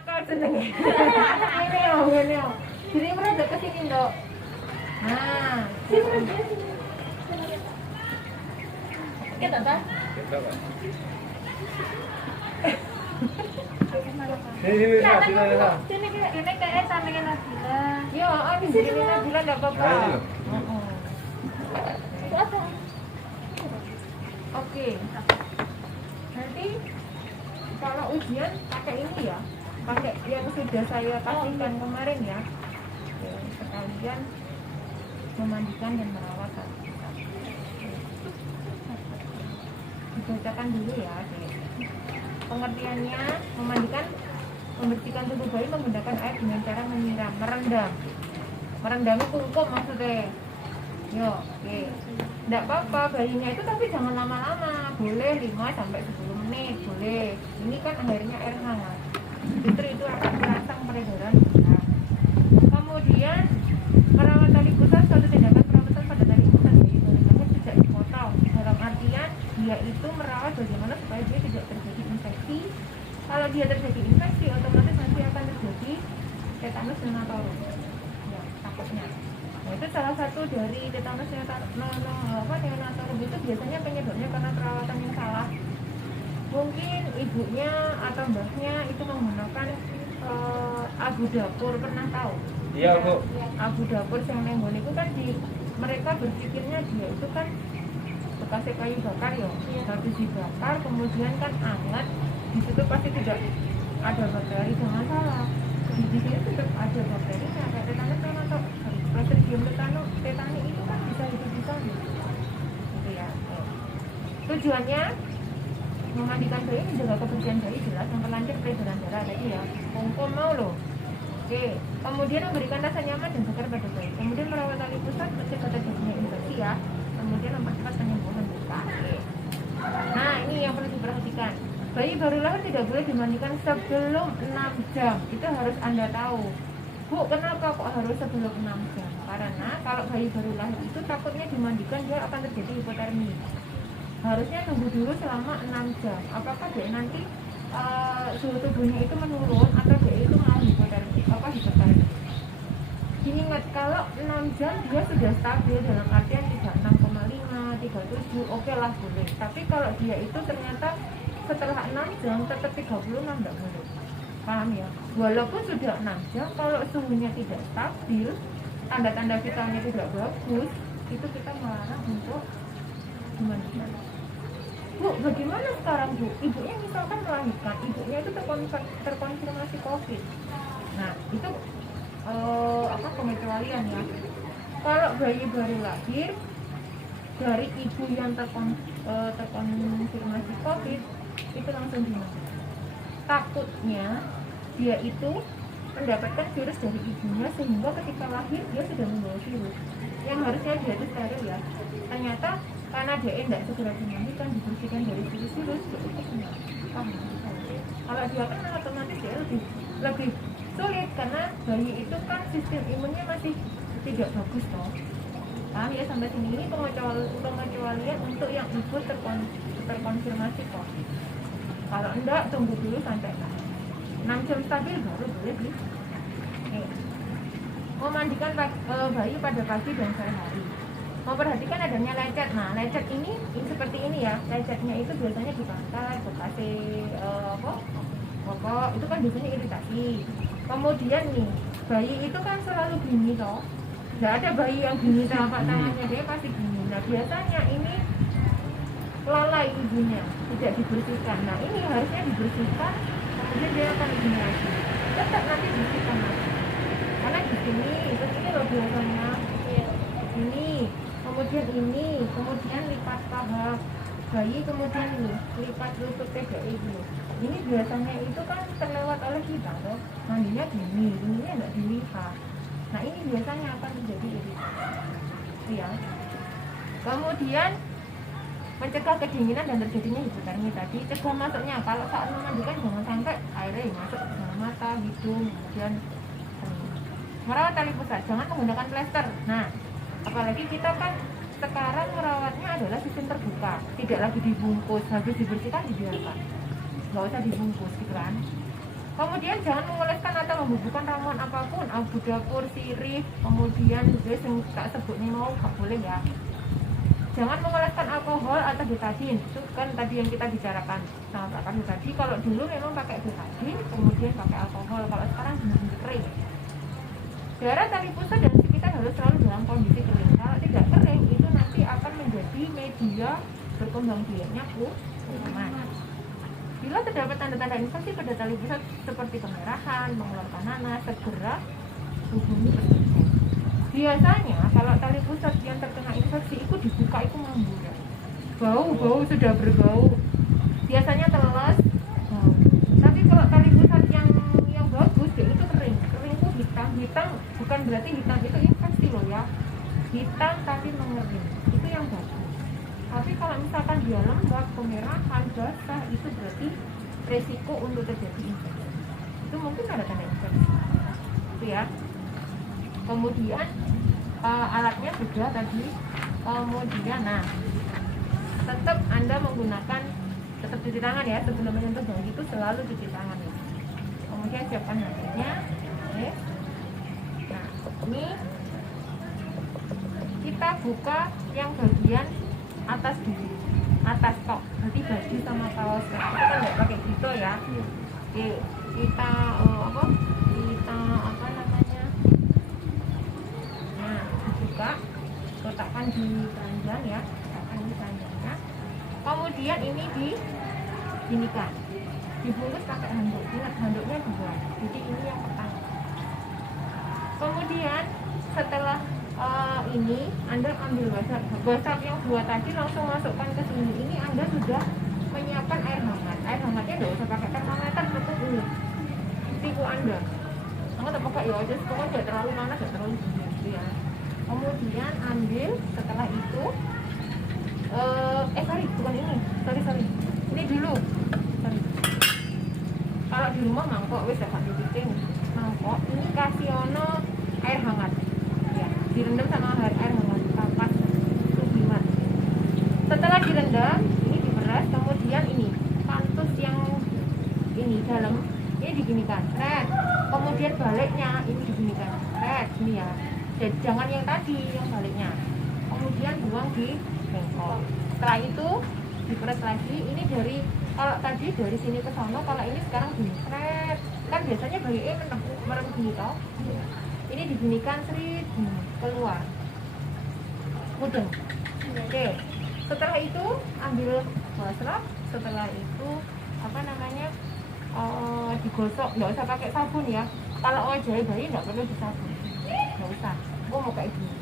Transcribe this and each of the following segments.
nakal jenenge. Ini yo ngene yo. Jadi merada ke sini, Nduk. Nah, kita ta? Ini kayak sampingin Nabila. Yo, abis ini Nabila enggak apa-apa. Oke. Nanti kalau ujian pakai ini ya. Pakai yang sudah saya pastikan kemarin ya. Sekalian memandikan dan merawat sapi. Dibacakan dulu ya, Dek. Pengertiannya memandikan, membersihkan tubuh bayi menggunakan air dengan cara menyiram, merendam. Merendamnya kungkum maksudnya. Yo, oke. Enggak apa-apa bayinya itu, tapi jangan lama-lama. Boleh 5 sampai 10 menit, boleh. Ini kan akhirnya air hangat. Justru itu akan merangsang peredaran darah. Kemudian merawat tali pusat, suatu tindakan perawatan pada tali pusat bayi baru lahir tidak dipotong. Dalam artian dia itu merawat bagaimana supaya dia tidak terjadi infeksi. Kalau dia terjadi infeksi, otomatis nanti akan terjadi tetanus neonatal. Ya, takutnya. Nah, itu salah satu dari tetanus neonatal itu biasanya penyebabnya karena perawatan yang salah. Mungkin ibunya atau mbahnya itu menggunakan abu dapur, pernah tahu? Iya, Bu. Abu dapur yang nenggon itu kan mereka berpikirnya dia itu kan bekasnya kayu bakar ya, habis dibakar kemudian kan hangat, di situ pasti tidak ada bakteri. Jangan salah, di situ tetap ada bakterinya, kayak tetanus atau Clostridium tetani itu kan bisa hidup di sana, gitu ya. Tujuannya memandikan bayi, menjaga kebersihan bayi, jelas memperlancar peredaran darah tadi ya. Kongkom mau loh. Oke, kemudian memberikan rasa nyaman dan segar pada bayi. Kemudian merawat tali pusat, mencegah terjadinya infeksi ya. Kemudian mempercepat penyembuhan luka. Oke. Nah, ini yang perlu diperhatikan. Bayi baru lahir tidak boleh dimandikan sebelum 6 jam. Itu harus Anda tahu. Bu, kenapa kok harus sebelum 6 jam? Karena kalau bayi baru lahir itu takutnya dimandikan dia akan terjadi hipotermi. Harusnya tunggu dulu selama 6 jam. Apakah dia nanti suhu tubuhnya itu menurun atau dia itu mau hipotermi? Hipotermi. Ingat, kalau 6 jam dia sudah stabil dalam artian 36,5, 37, oke lah boleh. Tapi kalau dia itu ternyata setelah 6 jam tetap 36 tidak boleh. Paham ya? Walaupun sudah 6 jam, kalau suhunya tidak stabil, tanda-tanda vitalnya tidak bagus, itu kita melarang untuk dimandikan. Bu, bagaimana sekarang Bu? Ibunya misalkan melahirkan, ibunya itu terkonfirmasi COVID. Nah, itu pengecualian ya. Kalau bayi baru lahir dari ibu yang terkonfirmasi COVID, itu langsung dimandikan. Takutnya dia itu mendapatkan virus dari ibunya sehingga ketika lahir dia sudah membawa virus yang harusnya dia itu steril ya. Ternyata karena dia tidak segera dimandikan, dibersihkan dari virus-virus, dia itu kena. Kalau dia kena otomatis dia lebih sulit karena bayi itu kan sistem imunnya masih tidak bagus toh. Paham ya sampai sini? Ini pengecualian untuk yang ibu terkonfirmasi COVID. Kalau enggak, tunggu dulu sampai 6 jam stabil baru boleh di. Memandikan bayi pada pagi dan sore hari. Memperhatikan adanya lecet. Nah, lecet ini seperti ini ya. Lecetnya itu biasanya di pantat, bekasnya pokok itu kan biasanya iritasi. Kemudian nih, bayi itu kan selalu gini toh. Nggak ada bayi yang gini telapak tangannya, dia pasti gini. Nah, biasanya ini lalai ibunya, tidak dibersihkan. Nah, ini harusnya dibersihkan, kemudian dia akan gini lagi. Tetap nanti bersihkan lagi. Karena di sini, itu ini loh biasanya. Ini, kemudian ini, kemudian lipat paha bayi, kemudian ini lipat lutut TBI ini. Ini biasanya itu kan terlewat oleh kita toh. Mandinya gini, ininya nggak dilihat. Nah, ini biasanya akan menjadi iritasi ya. Kemudian mencegah kedinginan dan terjadinya hipotermi tadi. Cegah masuknya, kalau saat memandikan jangan sampai airnya masuk ke dalam mata, hidung, kemudian merawat tali pusat, jangan menggunakan plester. Nah, apalagi kita kan sekarang merawatnya adalah sistem terbuka, tidak lagi dibungkus, habis dibersihkan dibiarkan, nggak usah dibungkus gitu kan. Kemudian jangan mengoleskan atau membubuhkan ramuan apapun, abu dapur, sirih, kemudian guys yang tak sebut nih mau gak boleh ya. Jangan mengoleskan alkohol atau betadin. Itu kan tadi yang kita bicarakan sama Pak Kadu tadi. Kalau dulu memang pakai betadin, kemudian pakai alkohol. Kalau sekarang benar-benar kering. Darah tali pusat dan sekitar harus selalu dalam kondisi kering. Kalau tidak kering, itu nanti akan menjadi media berkembang biaknya kuman. Bila terdapat tanda-tanda infeksi pada tali pusat seperti kemerahan, mengeluarkan nanas, segera hubungi petugas. Biasanya kalau tali pusat yang terkena infeksi itu dibuka itu mengembur. Bau sudah berbau. Biasanya teles. Tapi kalau tali pusat yang bagus dia itu kering. Kering itu hitam bukan berarti hitam itu infeksi loh ya. Hitam tapi mengering. Itu yang bagus. Tapi kalau misalkan dia lembab, kemerahan, basah, itu berarti resiko untuk terjadi infeksi. Itu mungkin ada tanda infeksi. Itu ya. Kemudian alatnya sudah tadi. Kemudian tetap Anda menggunakan tetap cuci tangan ya, sebelum menyentuh bayi itu selalu cuci tangan ya. Kemudian siapkan handuknya. Oke. Nah, ini kita buka yang bagian atas dulu, atas tok, berarti baju sama kaos. Nah, kita kan nggak pakai gitu ya. Oke, kita apa namanya? Nah, dibuka, letakkan di keranjang ya, letakkan di keranjangnya. Kemudian ini diginikan, dibungkus pakai handuk. Ingat handuknya dua, jadi ini yang pertama. Kemudian setelah ini Anda ambil WhatsApp yang dua tadi langsung masukkan ke sini. Ini Anda sudah menyiapkan air hangat. Air hangatnya tidak usah pakai termometer, cukup ini tiku Anda. Enggak terpakai ya aja, pokoknya tidak terlalu panas, tidak terlalu dingin gitu ya. Kemudian ambil setelah itu bukan ini, sorry ini dulu. Kalau di rumah mangkok wis gak dibikin mangkok, ini kasih ono air hangat ya, direndam sama air hangat kapas sugimat. Setelah direndam ini diperas, kemudian ini pantus yang ini dalam ini diginikan red, kemudian baliknya ini diginikan red ini ya. Jadi jangan yang tadi yang baliknya, kemudian buang di bengkok. Setelah itu diperas lagi. Ini dari kalau tadi dari sini ke sana, kalau ini sekarang gini red, kan biasanya baliknya merem gini toh. Ini diginikan seret keluar mudeng. Oke, setelah itu ambil wasrap. Setelah itu apa namanya digosok, nggak usah pakai sabun ya. Kalau wajah bayi nggak perlu disabun, nggak usah. Gua mau kayak gini.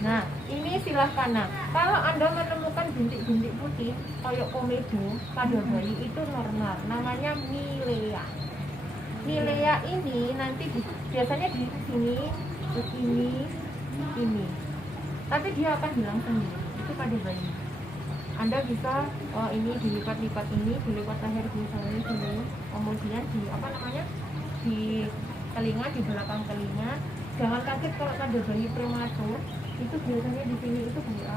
Nah, ini silahkan. Nah, kalau Anda menemukan bintik-bintik putih kayak komedo pada bayi itu normal, namanya milea. Milea ini nanti biasanya di sini, ini. Tapi dia akan hilang sendiri. Itu pada bayi. Anda bisa ini dilipat-lipat ini, dilipat leher di sini, kemudian di apa namanya? Di telinga, di belakang telinga. Jangan kaget kalau pada bayi prematur itu biasanya di sini itu banyak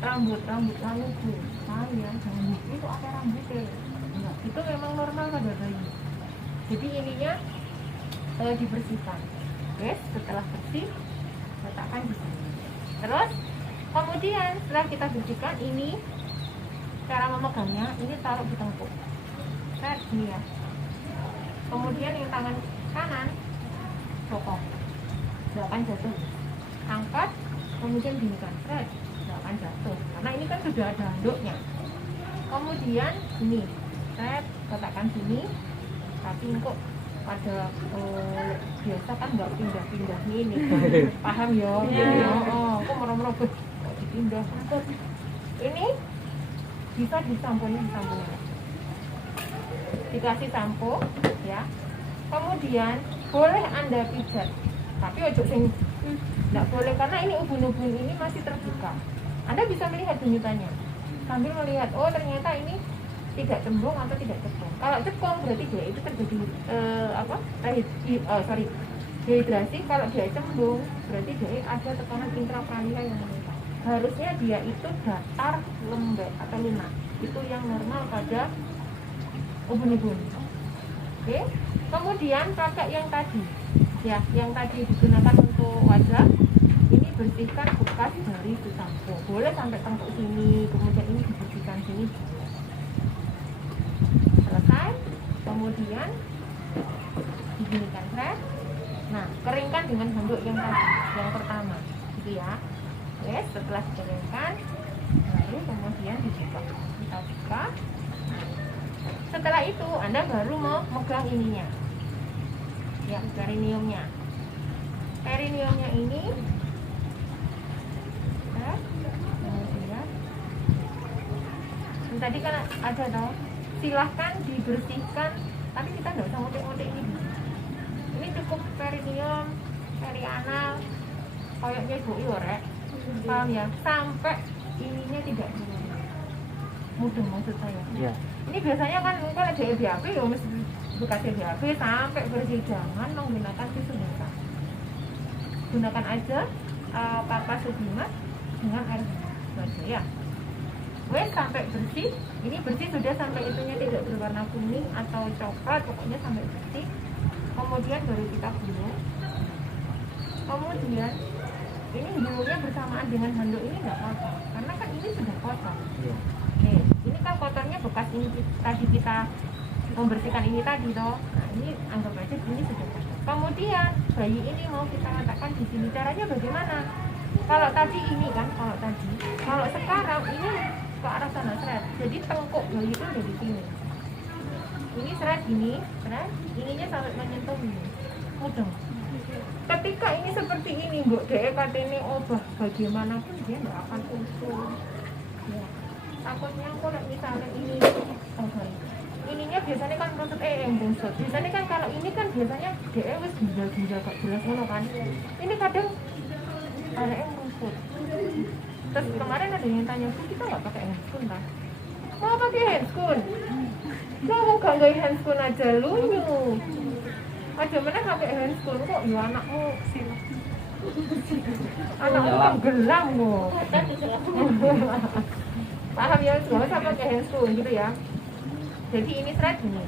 rambut lalu saya jangan itu apa rambutnya. Nah, itu memang normal pada bayi. Jadi ininya dibersihkan. Oke, setelah bersih letakkan di sini. Terus kemudian setelah kita bersihkan ini, cara memegangnya ini taruh di tengkuk. Set ini ya. Kemudian yang tangan kanan bokong, nggak akan jatuh. Angkat, kemudian ginikan, set, nggak akan jatuh. Karena ini kan sudah ada handuknya. Kemudian ini, set, letakkan sini. Tapi kok pada biasa kan nggak pindah-pindah ini. Paham ya? Kok merem-merem kok dipindah. Ini bisa disampuni, dikasih sampo ya. Kemudian boleh Anda pijat, tapi ojo sing nggak boleh karena ini ubun-ubun ini masih terbuka. Anda bisa melihat denyutannya sambil melihat, oh ternyata ini tidak cembung atau tidak cekung. Kalau cekung berarti dia itu terjadi dehidrasi. Kalau dia cembung berarti dia ada tekanan intracranial yang meningkat. Harusnya dia itu datar, lembek atau lunak. itu yang normal pada ubun-ubun. Oke, kemudian pakai yang tadi ya, yang tadi digunakan untuk wajah. Ini bersihkan bekas dari sampo, boleh sampai tengkuk sini, kemudian ini dibersihkan sini. Selesai, kemudian diginikan seret. Nah, keringkan dengan handuk yang tadi, yang pertama, gitu ya. Oke, setelah dikeringkan, baru kemudian dibuka. Kita buka. Setelah itu, Anda baru mau megang ininya, ya, perineumnya. Perineumnya ini, kemudian, tadi kan ada toh, silahkan dibersihkan, tapi kita nggak usah ngotek-ngotek ini. Ini cukup perineum, perianal, koyoknya ibu yorek, paham ya? Sampai ininya tidak mudeng maksud saya. Iya. Ini biasanya kan kalau ada BAB ya mesti bekas BAB sampai bersih, jangan menggunakan tisu basah. Gunakan aja papas sublimat dengan air saja ya. Wes sampai bersih, ini bersih sudah sampai itunya tidak berwarna kuning atau coklat, pokoknya sampai bersih. Kemudian baru kita gulung. Kemudian ini gulungnya bersamaan dengan handuk ini nggak apa-apa, karena kan ini sudah kotor. Iya. Nih, ini kan kotornya bekas ini tadi kita membersihkan ini tadi toh. Nah, ini anggap aja ini sudah kotor. Kemudian bayi ini mau kita letakkan di sini. Caranya bagaimana? Kalau tadi ini kan, kalau sekarang ini ke arah sana seret. Jadi tengkuk bayi itu ada di sini. Ini seret ini, seret, ininya sampai menyentuh ini. Mudeng. Ketika ini seperti ini, Mbok Dek katanya obah bagaimanapun dia nggak akan usul. Ya. Takutnya kalau misalnya ini, ininya biasanya kan merosot yang bungsut. Biasanya kan kalau ini kan biasanya dia wis ginjal gak jelas ngono kan. Ini kadang ada yang merosot. Terus kemarin ada yang tanya, kita nggak pakai handscoon kan? Mau pakai handscoon? Kamu gak nggak handscoon aja lunyu. Aja mana pakai handscoon kok? Ya anakmu silap. Anakmu gelang kok. Paham ya? Gak usah pakai handscoon gitu ya. Jadi ini thread ini.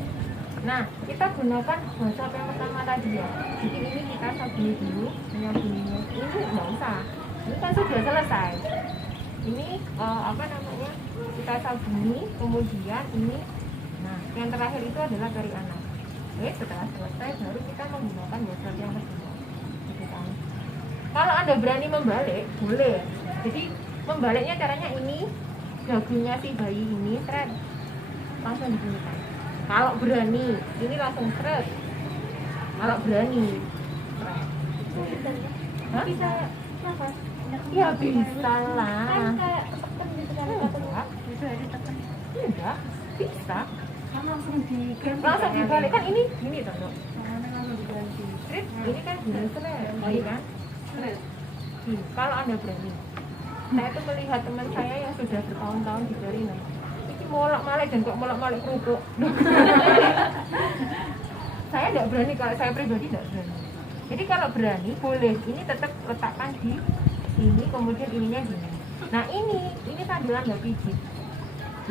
Nah, kita gunakan WhatsApp yang pertama tadi ya. Jadi ini kita sabuni dulu dengan bunyinya. Ini nggak usah. Ini kan sudah selesai. Ini apa namanya? Kita sabuni, kemudian ini. Nah, yang terakhir itu adalah perianal. Oke, setelah selesai baru kita menggunakan WhatsApp yang kedua. Gitu kan. Kalau Anda berani membalik, boleh. Jadi membaliknya caranya ini, dagunya si bayi ini thread langsung digunakan. Kalau berani, ini langsung thread. Kalau berani, thread. Bisa nafas. Ya bisa lah. Kan kayak tekan gitu kan. Enggak, Bisa ditekan. enggak, bisa. Kan langsung diganti. Langsung dibalik kan ini toh. Dok. Tangannya langsung diganti. Thread ini kan thread, ini kan. Kalau Anda berani. Saya tuh melihat teman saya yang sudah bertahun-tahun di Barina. Ini molak-malik dan kok molak-malik kerupuk. Saya tidak berani, kalau saya pribadi tidak berani. Jadi kalau berani boleh, ini tetap letakkan di sini, kemudian ininya gini. Nah ini sambil Anda pijit.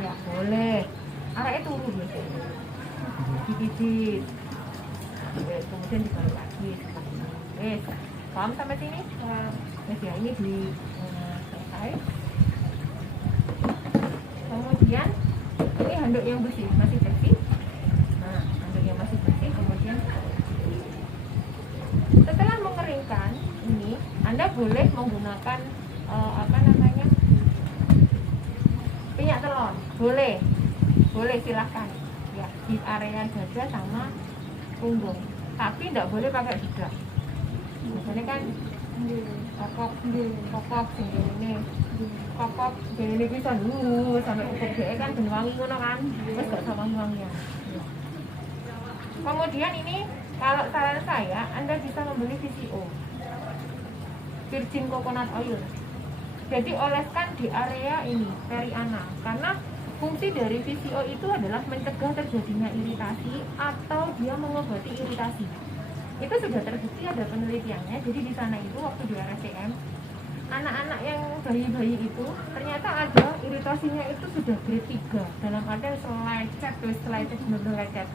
Ya boleh. Arahnya turun biasanya. Dipijit. Kemudian dibalik lagi. Paham sampai sini? Ya ini di selesai. Kemudian ini handuk yang bersih, masih bersih. Nah, handuk yang masih bersih, kemudian setelah mengeringkan ini, Anda boleh menggunakan apa namanya, minyak telon, boleh silahkan ya di area dada sama punggung, tapi tidak boleh pakai bedak. Biasanya kan kokok ini bisa dulu sampai ukur dia kan ben wangi ngono kan, terus gak sama wangian. Kemudian ini kalau saran saya, Anda bisa membeli VCO, virgin coconut oil. Jadi oleskan di area ini perianal, karena fungsi dari VCO itu adalah mencegah terjadinya iritasi atau dia mengobati iritasi. Itu sudah terbukti, ada penelitiannya. Jadi di sana itu waktu di RSCM anak-anak yang bayi-bayi itu ternyata ada iritasinya itu sudah grade 3, dalam artian selecet bener lecet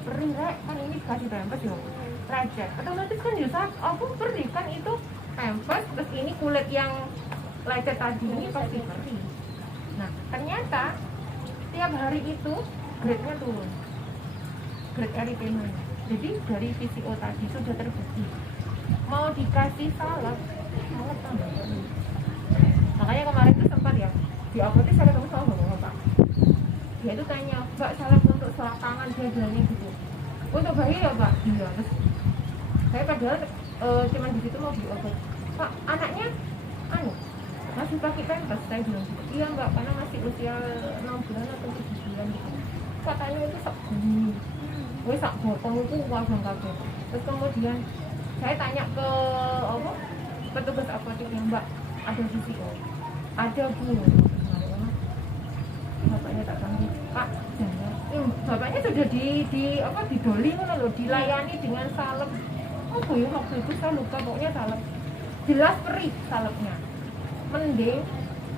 perih rek, kan ini dikasih pampers ya lecet, otomatis kan ya saat aku perih kan itu pampers, terus ini kulit yang lecet tadi ini pasti perih. Nah ternyata tiap hari itu grade-nya turun, grade eritemanya. Jadi dari VCO tadi sudah terbukti mau dikasih salep tambah perih. Makanya kemarin itu sempat ya di apotek saya ketemu sama bapak, dia itu tanya, mbak salep untuk selangkangan, dia bilangnya gitu, untuk bayi ya pak? Iya. Terus saya padahal cuman di situ mau beli obat, pak anaknya masih pakai pampers, saya bilang gitu. Iya mbak, karena masih usia 6 bulan atau 7 bulan gitu. Katanya itu sak bunyi, sak botol itu wajang kabeh. Terus kemudian saya tanya ke petugas apoteknya, mbak ada VCO? Ada bu. Bapaknya tak tahu, pak jangan. Bapaknya sudah didoli loh, dilayani dengan salep. Oh ya waktu itu saya lupa, pokoknya salep jelas perih salepnya, mending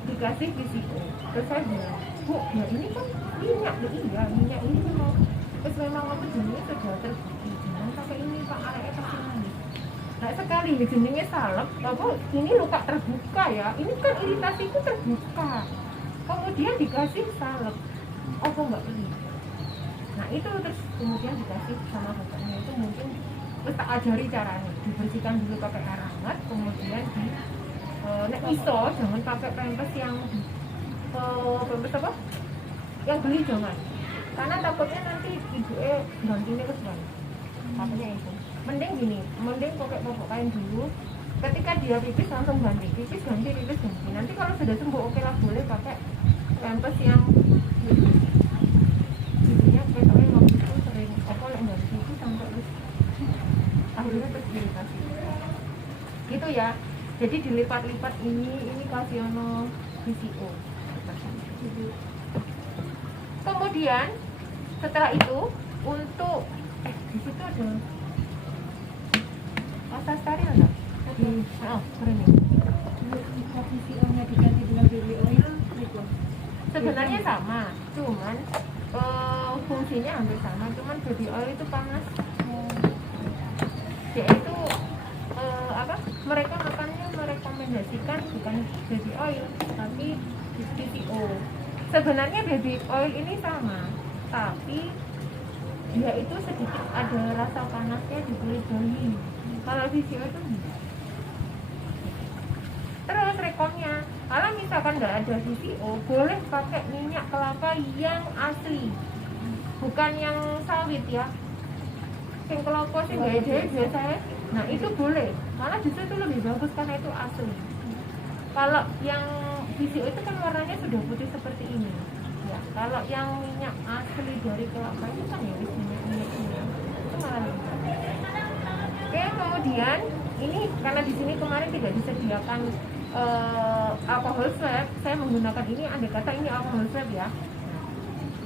dikasih VCO. Terus saya bilang, bu ya ini kan minyak, iya minyak ini memang apa jenisnya sudah terbukti, jangan pakai ini pak, areknya pasti nangis. Nah sekali jenisnya salep, ini luka terbuka ya, ini kan iritasi itu terbuka, kemudian dikasih salep, nggak perih. Nah itu terus kemudian dikasih sama bapaknya itu, mungkin terus tak ajari caranya, dibersihkan dulu pakai air hangat, kemudian nek iso jangan pakai pampers yang pampers yang beli, jangan, karena takutnya nanti ibunya gantinya ke sana, takutnya itu. Mending gini, mending pakai popok kain dulu, ketika dia pipis langsung ganti, pipis ganti, nanti kalau sudah sembuh oke lah, boleh pakai pampers yang ibunya ketoknya waktu itu sering yang dari situ sampai akhirnya terus iritasi gitu ya. Jadi dilipat-lipat ini kasih ono VCO. Kemudian setelah itu untuk di situ ada masa steril enggak? Keren ya. VCO-nya diganti dengan baby oil, sebenarnya sama, cuman fungsinya hampir sama, cuman baby oil itu panas. Dia itu mereka makannya merekomendasikan bukan baby oil tapi VCO. Sebenarnya baby oil ini sama, tapi dia itu sedikit ada rasa panasnya di kulit bayi. Kalau VCO itu enggak. Terus rekomnya, kalau misalkan nggak ada VCO, boleh pakai minyak kelapa yang asli, bukan yang sawit ya. Sing kelapa sing gede biasanya. Nah itu boleh, malah justru itu lebih bagus karena itu asli. Kalau yang VCO itu kan warnanya sudah putih seperti ini ya. Kalau yang minyak asli dari kelapa itu kan ya minyak itu malah lebih bagus. Oke, kemudian ini karena di sini kemarin tidak disediakan alkohol swab, saya menggunakan ini, andai kata ini alkohol swab ya.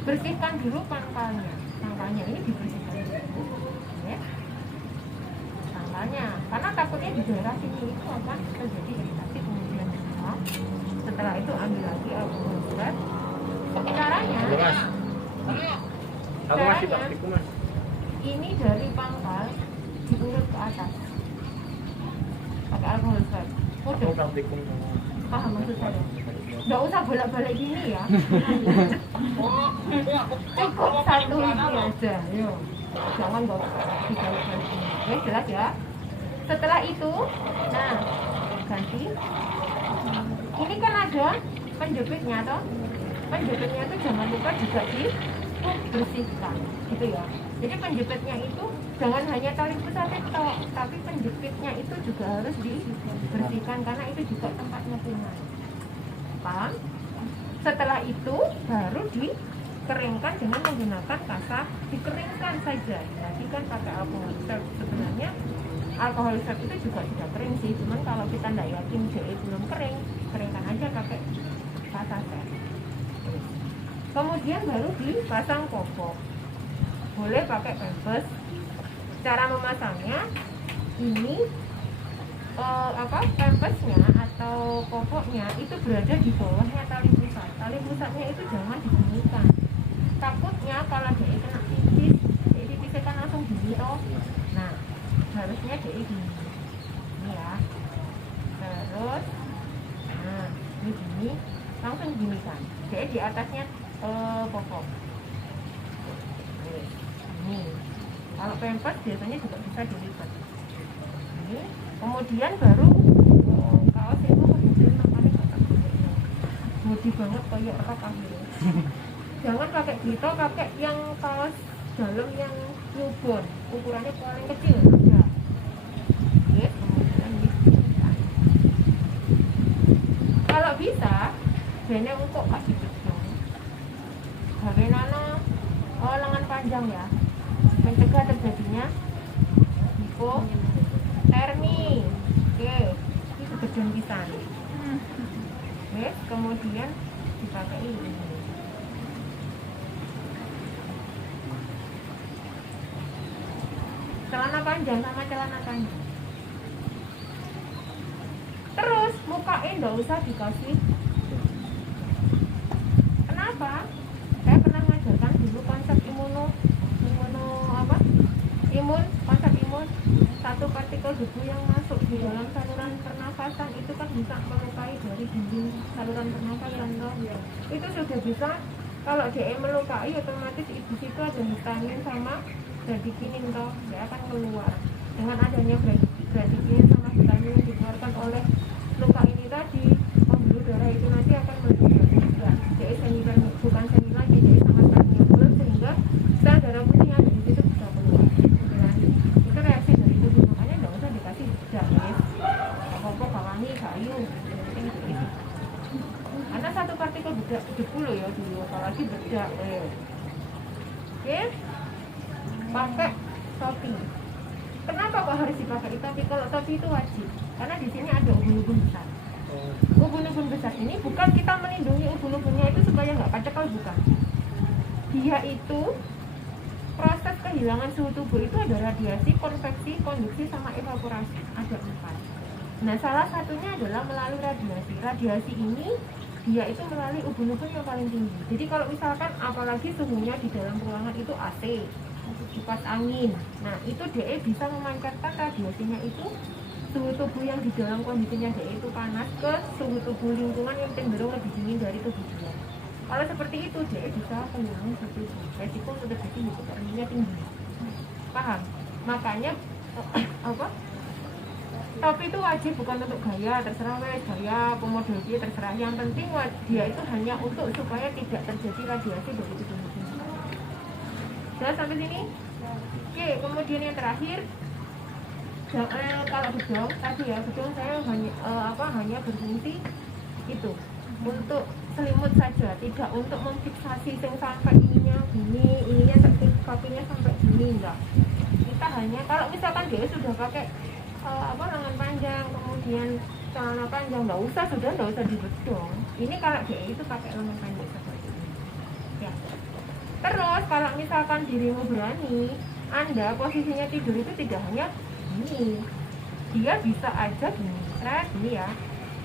Bersihkan dulu pangkalnya ini dibersihkan dulu ya, pangkalnya, karena takutnya di daerah sini itu akan terjadi iritasi kemudian demam. Setelah itu ambil lagi alkohol swab. Caranya ini dari pangkal diurut ke atas pakai alkohol swab. Paham maksud saya? Nggak usah bolak-balik gini ya. Cukup satu ini aja, yuk. Jangan dibalik-balik gini. Ya jelas ya. Setelah itu, nah ganti. Ini kan ada penjepitnya toh. Penjepitnya itu jangan lupa juga dibersihkan, gitu ya. Jadi penjepitnya itu jangan hanya tali pusat tok, tapi penjepitnya itu juga harus dibersihkan karena itu juga tempatnya kuman. Paham? Setelah itu baru dikeringkan dengan menggunakan kasa, dikeringkan saja. Tadi kan pakai alkohol swab, sebenarnya alkohol swab itu juga sudah kering sih, cuman kalau kita tidak yakin dia belum kering, keringkan aja pakai kasa swab. Kemudian baru dipasang popok. Boleh pakai pampers. Cara memasangnya ini pampasnya atau popoknya itu berada di bawahnya tali pusat. Tali pusatnya itu jangan dibunyikan. Takutnya kalau dia kena pipis, pipisnya kan langsung bunyi toh. Nah, harusnya dia gini. Ini ya. Terus, nah, ini gini, langsung gini kan. Dia di atasnya popok. Ini. Kalau pampers biasanya juga bisa dilipat. Ini. Kemudian baru kaos itu kemudian makanya kata mudi banget kayak rok akhirnya. Jangan pakai gitu, pakai yang kaos dalam yang newborn, ukurannya paling kecil aja. Oke, kemudian ini. Kalau bisa, jadinya untuk kasih bedong. Bagaimana? Lengan panjang ya, mencegah terjadinya hipotermi. Oke, itu bedong pisan. Oke, kemudian dipakai ini. Celana panjang sama celana panjang. Terus mukanya nggak usah dikasih. Kenapa? Saya pernah ngajarkan dulu konsep konsep imun. Satu partikel debu yang masuk di dalam saluran pernafasan itu kan bisa melukai dari dinding saluran pernafasan toh. Itu sudah bisa. Kalau dia melukai otomatis di situ ada histamin sama bradikinin toh, dia akan keluar. Dengan adanya bradikinin sama histamin yang dikeluarkan oleh luka ini tadi, pembuluh darah itu nanti akan melebihi juga. Jadi senilan bukan senilan, jadi sangat permeabel sehingga sel darah putih yang ada di situ bisa keluar. Itu reaksi dari tubuh, makanya nggak usah dikasih bedak ya. Apa-apa kawangi kayu, penting gitu. Karena satu partikel bedak debu loh ya dulu, apalagi bedak. Oke. Pakai topi. Kenapa kok harus dipakai topi? Kalau topi itu wajib, karena di sini ada ubun-ubun besar. Ubun-ubun besar ini bukan kita melindungi ubun-ubunnya itu supaya nggak kacekal, bukan. Dia itu proses kehilangan suhu tubuh itu ada radiasi, konveksi, konduksi, sama evaporasi. Ada 4. Nah, salah satunya adalah melalui radiasi. Radiasi ini dia itu melalui ubun-ubun yang paling tinggi. Jadi kalau misalkan apalagi suhunya di dalam ruangan itu AC, kipas angin. Nah, itu DE bisa memancarkan radiasinya itu suhu tubuh yang di dalam kondisinya DE itu panas ke suhu tubuh lingkungan yang cenderung lebih dingin dari tubuh dia. Kalau seperti itu DE bisa kehilangan suhu tubuh. Resiko untuk terjadi hipotermia tinggi. Paham? Makanya topi itu wajib, bukan untuk gaya, terserah wes gaya, model dia terserah. Yang penting dia itu hanya untuk supaya tidak terjadi radiasi dari tubuh. Sudah sampai sini? Oke, kemudian yang terakhir, kalau bedong tadi ya, bedong saya hanya berfungsi itu untuk selimut saja, tidak untuk memfiksasi yang sampai ininya kakinya sampai gini, enggak. Kita hanya kalau misalkan dia sudah pakai lengan panjang, kemudian celana panjang, nggak usah dibedong. Ini kalau dia itu pakai lengan panjang seperti ini. Ya. Terus kalau misalkan dirimu berani, Anda posisinya tidur itu tidak hanya gini, dia bisa aja gini, gini ya.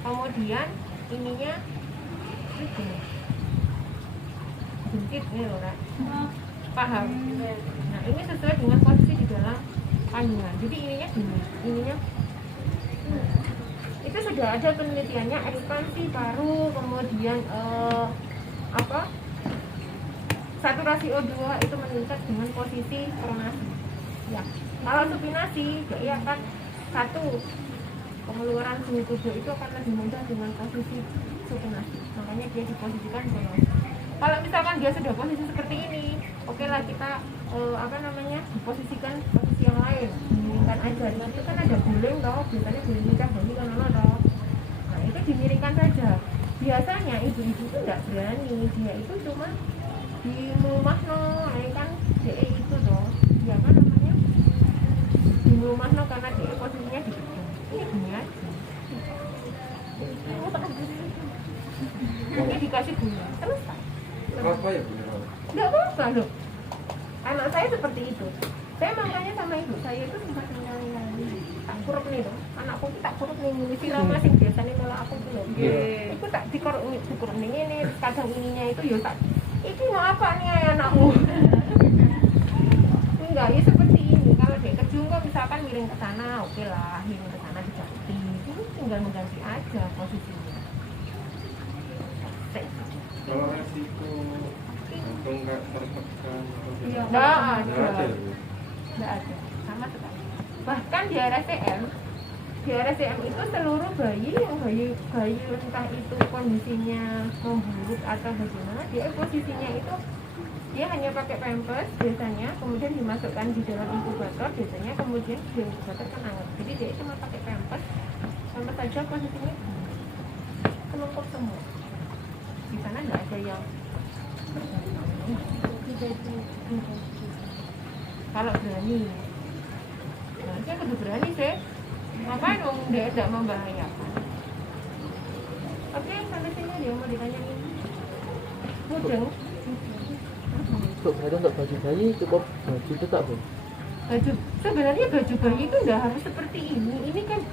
Kemudian ininya gini, bentit nih loh, paham? Nah, ini sesuai dengan posisi di dalam kandungan. Jadi ininya itu sudah ada penelitiannya, ekspansi paru, kemudian saturasi O2 itu meningkat dengan posisi pronasi. Ya, kalau supinasi dia akan pengeluaran suhu tubuh itu akan lebih mudah dengan posisi supinasi. Makanya dia diposisikan pronasi. Kalau misalkan dia sudah posisi seperti ini, oke lah kita diposisikan posisi yang lain, dimiringkan aja. Itu kan ada guling toh, biasanya guling nikah jadi kan toh. Nah, itu dimiringkan saja. Biasanya ibu-ibu itu nggak berani, dia itu cuma di rumah kan DE itu toh, ya kan namanya di rumah karena DE posisinya di gedung. Ini gini aja. Ini dikasih gula, selesai. Apa ya bener? Nggak apa-apa loh. Anak saya seperti itu. Saya makanya sama ibu saya itu sempat mengalami tak kurep nih loh, anakku itu tak kurep nih ngisi nama sing biasanya nolak aku tuh loh. Itu tak dikurep nih ini, kadang ininya itu ya tak. Iki mau apa nih anakmu? Enggak, ya seperti ini. Kalau dia kejungkung misalkan miring ke sana, oke lah, miring ke sana diganti. Itu tinggal mengganti aja posisinya. Kalau resiko jantung nggak tertekan, Iya, nggak ada, sama sekali. Bahkan di RSCM itu seluruh bayi yang bayi entah itu kondisinya memburuk atau bagaimana, dia posisinya itu dia hanya pakai pampers biasanya, kemudian dimasukkan di dalam inkubator biasanya, kemudian di inkubator kan hangat. Jadi dia cuma pakai pampers saja, posisinya melengkap semua. Di sana nggak ada yang kalau berani, nah, saya kudu berani sih. Ngapain dong dia tidak membahayakan? Oke, sampai sini dia mau ditanyain. Mudeng. Untuk baju bayi cukup baju itu tak, Bu? Sebenarnya baju bayi itu nggak harus seperti ini. Ini kan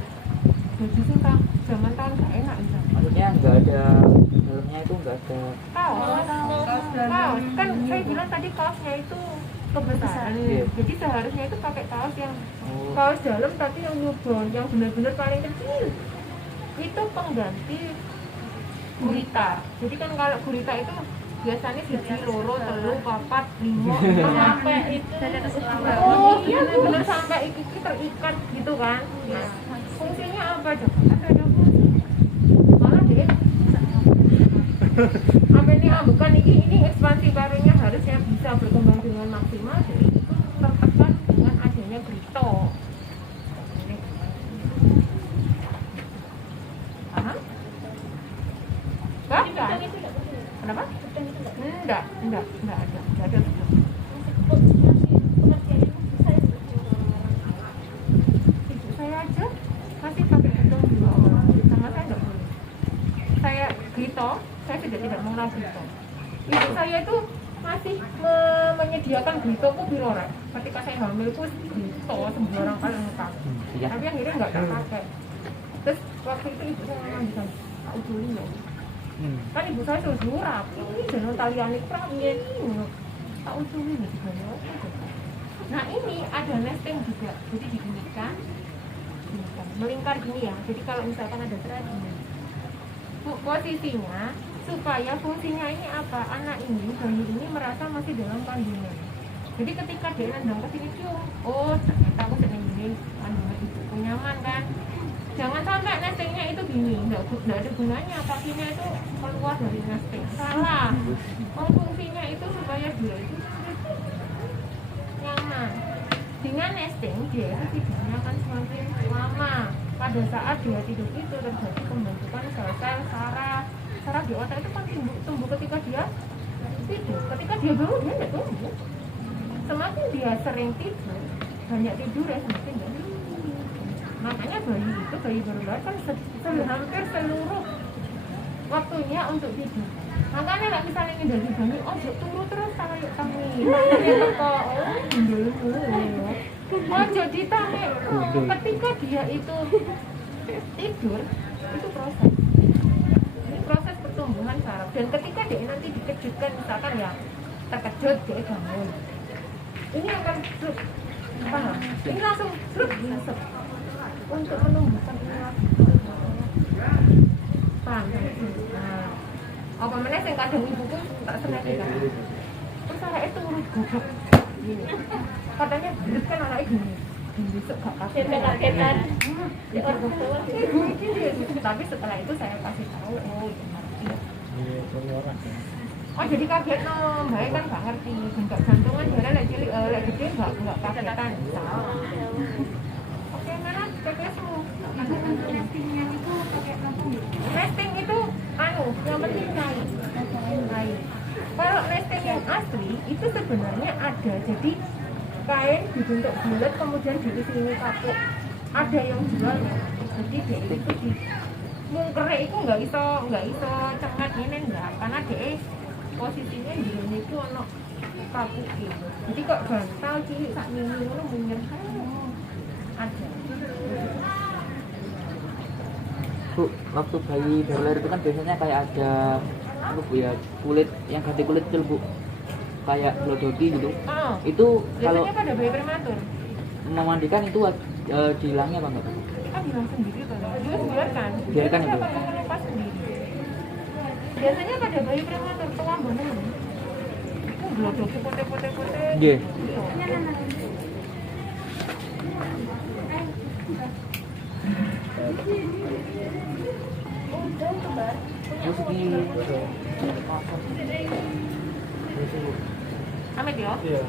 baju suka zaman tahun nggak enak bisa. Maksudnya nggak ada dalamnya itu nggak ada kaos kan saya bilang tadi kaosnya itu kebesaran. Jadi seharusnya itu pakai kaos yang kaos dalam tapi yang newborn, yang benar-benar paling kecil. Itu pengganti gurita. Jadi kan kalau gurita itu biasanya siji, loro, telu, papat, lima, sampai itu. Oh iya benar sampai iki terikat gitu kan. Nah, fungsinya apa coba? Ada fungsi. Malah dia apa ini bukan ini ekspansi parunya harusnya bisa berkembang dengan maksimal, jadi itu tertekan dengan adanya grito. Bahkan kenapa? Enggak ada. Ibu saya aja masih pakai gedung di bawah, sama saya enggak boleh. Saya grito, saya sudah tidak mengenal grito. Ibu saya itu masih menyediakan grito ku birorek. Ketika saya hamil itu grito sembarang kali lengkap. Tapi akhirnya nggak pakai. Terus waktu itu ibu saya ngomong bisa tak ujuli ya. Kan ibu saya suruh rapi, ini jangan talian itu rapi. Tak ujuli nih juga. Nah ini ada nesting juga, jadi diginikan, melingkar gini ya. Jadi kalau misalkan ada serat ini, posisinya supaya fungsinya ini apa? Anak ini, bayi ini merasa masih dalam kandungan. Jadi ketika dia nendang ke sini cium, oh ternyata aku sedang ini kandungan ibuku nyaman kan. Jangan sampai nestingnya itu gini, nggak ada gunanya, kakinya itu keluar dari nesting. Salah. Fungsinya itu supaya dia itu nyaman. Dengan nesting dia itu tidurnya akan semakin lama. Pada saat dia tidur itu terjadi pembentukan sel-sel saraf di otak itu kan tumbuh ketika dia tidur. Ketika dia bangun dia tidak tumbuh. Semakin dia sering tidur, banyak tidur ya semakin dia tumbuh. Makanya bayi baru lahir kan hampir seluruh waktunya untuk tidur. Makanya lah misalnya ngedali bayi, oh turu terus kayak kami. Makanya kok oh jadi tapi ketika dia itu tidur itu proses. Ini proses pertumbuhan saraf. Dan ketika dia nanti dikejutkan misalkan ya terkejut dia bangun. Ini akan paham? Ini langsung masuk untuk menumbuhkan paham? Nah, apa mana yang kadang ibu pun tak senang kan? Terus saya itu urut goblok gini. Katanya berit kan anaknya gini. Besok gak kaget-kagetan. Ibu ini tapi setelah itu saya kasih tahu, oh ngerti. Oh jadi kaget no, baik kan gak ngerti. Bentuk jantungan jalan lagi cilik, lagi gede gak kagetan. Oke mana checklistmu? Nestingnya itu pakai apa? Nesting itu yang penting kain. Kalau nesting yang asli itu sebenarnya ada, jadi kain dibentuk bulat kemudian diisi ini kapuk. Ada yang jual, jadi dia itu di mungkere itu nggak iso cengat ini enggak, karena dia posisinya di sini itu ono kaku gitu. Jadi kok bantal cilik sak mini ngono munyer ada. Bu, waktu bayi baru lahir itu kan biasanya kayak ada apa Bu ya, kulit yang ganti kulit itu Bu, kayak glodoti gitu. Oh, Itu kalau biasanya pada bayi prematur memandikan itu dihilangnya apa enggak Bu? kan hilang sendiri tuh. Juga biarkan. Biarkan ya, Bu? Akan melepas sendiri. Biasanya pada bayi prematur pelambanan. Itu glodoti putih-putih. Nggih. Terus di Amit ya. Iya.